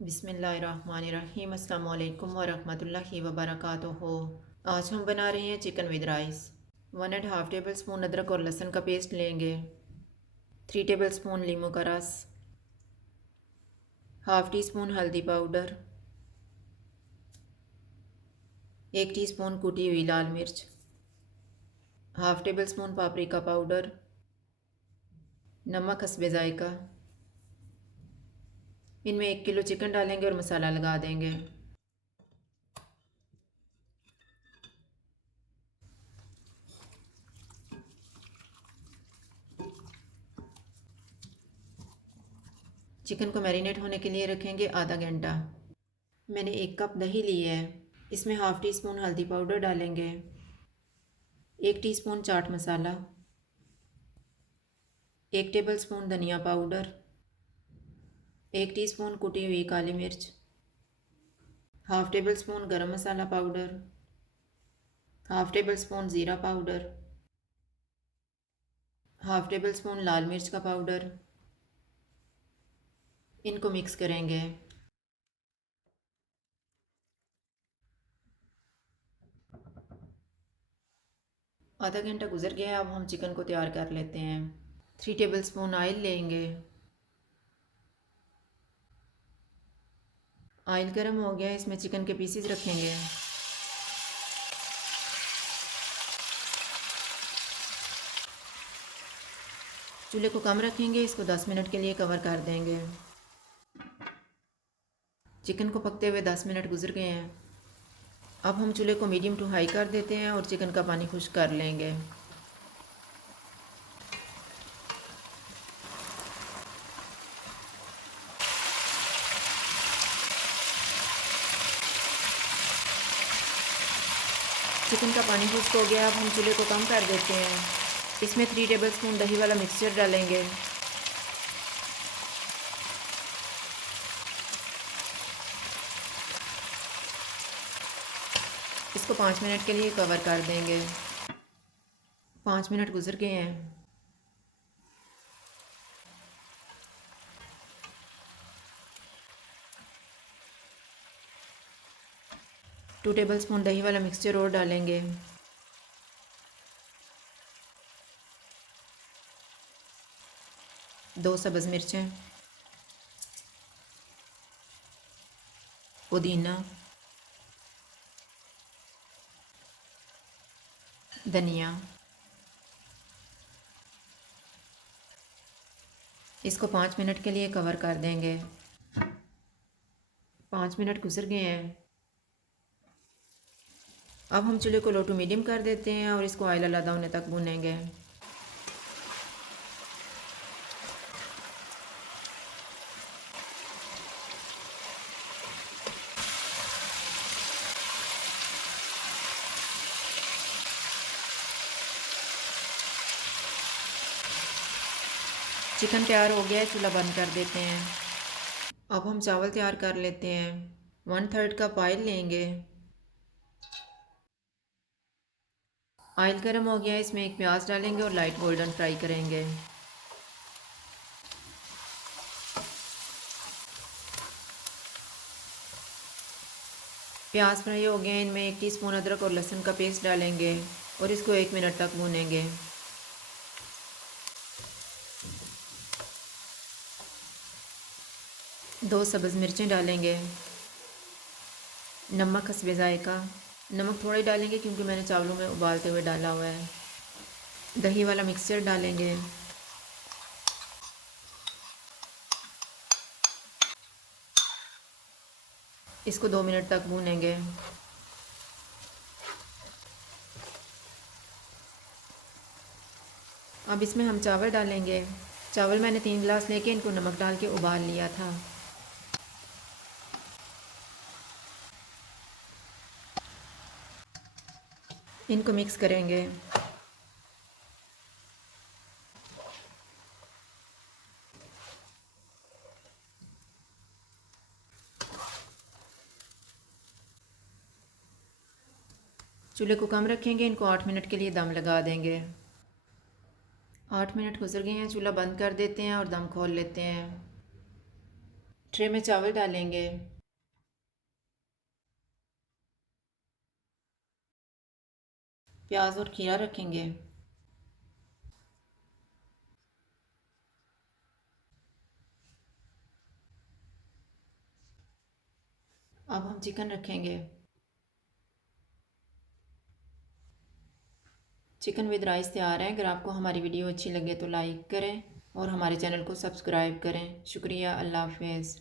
बिस्मिल्लाहिर्रहमानिर्रहीम। अस्सलाम वालेकुम वरहमतुल्लाहि वबरकातुहू। आज हम बना रहे हैं chicken with rice. 1.5 table spoon अदरक और लहसुन का पेस्ट लेंगे। 3 टेबल स्पून लीमू का रस, हाफ़ टी स्पून हल्दी पाउडर, 1 टीस्पून कुटी हुई लाल मिर्च, half table spoon paprika powder, नमक हस्बे ज़ायका। इनमें 1 किलो चिकन डालेंगे और मसाला लगा देंगे। चिकन को मैरिनेट होने के लिए रखेंगे आधा घंटा। मैंने 1 कप दही ली है। इसमें हाफ़ टी स्पून हल्दी पाउडर डालेंगे, 1 teaspoon chaat masala, 1 table spoon धनिया पाउडर, 1 टीस्पून कुटी हुई काली मिर्च, हाफ़ टेबल स्पून गरम मसाला पाउडर, हाफ़ टेबल स्पून ज़ीरा पाउडर, हाफ़ टेबल स्पून लाल मिर्च का पाउडर। इनको मिक्स करेंगे। आधा घंटा गुजर गया, अब हम चिकन को तैयार कर लेते हैं। 3 टेबल स्पून ऑयल लेंगे। ऑयल गर्म हो गया, इसमें चिकन के पीसेस रखेंगे। चूल्हे को कम रखेंगे, इसको 10 मिनट के लिए कवर कर देंगे। चिकन को पकते हुए 10 मिनट गुजर गए हैं। अब हम चूल्हे को मीडियम टू हाई कर देते हैं और चिकन का पानी खुश्क कर लेंगे। चिकन का पानी खुश्क हो गया, अब हम चूल्हे को कम कर देते हैं। इसमें 3 टेबल स्पून दही वाला मिक्सचर डालेंगे। इसको 5 मिनट के लिए कवर कर देंगे। 5 मिनट गुजर गए हैं। टू टेबल स्पून दही वाला मिक्सचर और डालेंगे। दो सब्ज़ मिर्चें, पुदीना, धनिया। इसको 5 मिनट के लिए कवर कर देंगे। 5 मिनट गुजर गए हैं। अब हम चूल्हे को लो टू मीडियम कर देते हैं और इसको ऑयल अलग होने तक भूनेंगे। चिकन तैयार हो गया है, चूल्हा बंद कर देते हैं। अब हम चावल तैयार कर लेते हैं। 1/3 कप ऑयल लेंगे। ऑयल गर्म हो गया है, इसमें एक प्याज डालेंगे और लाइट गोल्डन फ्राई करेंगे। प्याज फ्राई हो गए, इनमें 1 टीस्पून अदरक और लहसुन का पेस्ट डालेंगे और इसको 1 मिनट तक भूनेंगे। दो सब्ज़ मिर्चें डालेंगे। नमक हस्बे ज़ायका। नमक थोड़ा ही डालेंगे क्योंकि मैंने चावलों में उबालते हुए डाला हुआ है। दही वाला मिक्सचर डालेंगे। इसको 2 मिनट तक भूनेंगे। अब इसमें हम चावल डालेंगे। चावल मैंने 3 गिलास लेके इनको नमक डाल के उबाल लिया था। इनको मिक्स करेंगे। चूल्हे को कम रखेंगे, इनको 8 मिनट के लिए दम लगा देंगे। 8 मिनट गुजर गए हैं, चूल्हा बंद कर देते हैं और दम खोल लेते हैं। ट्रे में चावल डालेंगे। प्याज और खीरा रखेंगे। अब हम चिकन रखेंगे। चिकन विद राइस तैयार है। अगर आपको हमारी वीडियो अच्छी लगे तो लाइक करें और हमारे चैनल को सब्सक्राइब करें। शुक्रिया। अल्लाह हाफिज़।